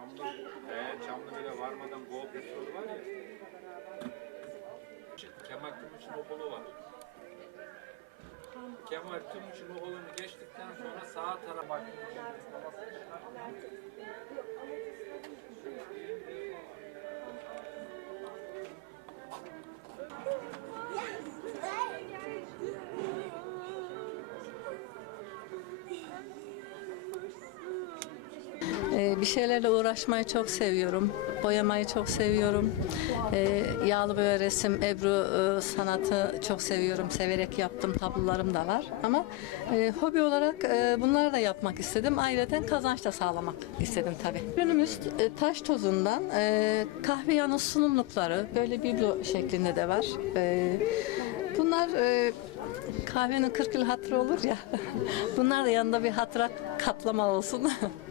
Çamlı, e, Çamlıbel'e varmadan Go petrolü var ya. Kemal Gümüş'ün okulu var. Kemal Gümüş'ün okulunu geçtikten sonra sağ tarafa Bir şeylerle uğraşmayı çok seviyorum. Boyamayı çok seviyorum. Ee, Yağlı boya, resim, ebru e, sanatı çok seviyorum. Severek yaptım. Tablolarım da var. Ama e, hobi olarak e, bunları da yapmak istedim. Ayrıca kazanç da sağlamak istedim tabii. Ürünümüz taş tozundan kahve yanı sunumlukları böyle biblo şeklinde de var. Bunlar kahvenin 40 yıl hatırı olur ya. Bunlar da yanında bir hatıra katlama olsun.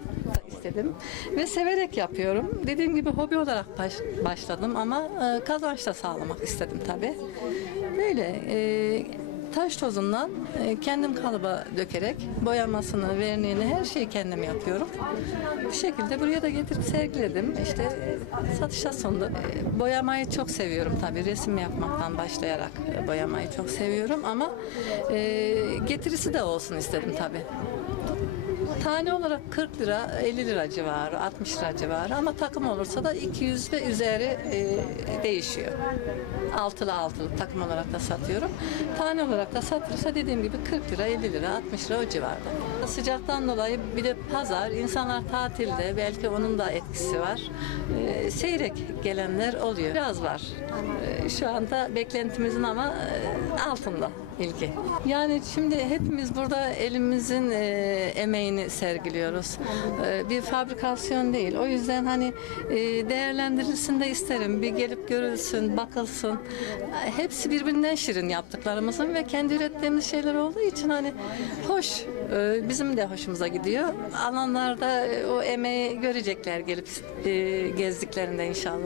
istedim ve severek yapıyorum. Dediğim gibi hobi olarak baş- başladım ama e, kazanç da sağlamak istedim tabii. Böyle e, taş tozundan e, kendim kalıba dökerek boyamasını, verniğini her şeyi kendim yapıyorum. Bu şekilde buraya da getirip sergiledim. İşte e, satışa sundu. E, Boyamayı çok seviyorum tabii. Resim yapmaktan başlayarak e, boyamayı çok seviyorum ama e, getirisi de olsun istedim tabii. Tane olarak 40 lira, 50 lira civarı, 60 lira civarı ama takım olursa da 200 ve üzeri e, değişiyor. Altılı altılı takım olarak da satıyorum. Tane olarak da satılırsa dediğim gibi 40 lira, 50 lira, 60 lira o civarda. Sıcaktan dolayı bir de pazar, insanlar tatilde, belki onun da etkisi var. E, seyrek gelenler oluyor. Biraz var. E, şu anda beklentimizin ama e, altında ilgi. Yani şimdi hepimiz burada elimizin e, emeğini sergiliyoruz. E, bir fabrikasyon değil. O yüzden hani e, değerlendirilsin de isterim. Bir gelip görülsün, bakılsın. Hepsi birbirinden şirin yaptıklarımızın ve kendi ürettiğimiz şeyler olduğu için hani hoş. E, bizim de hoşumuza gidiyor. Alanlarda e, o emeği görecekler gelip gezdiklerinde inşallah.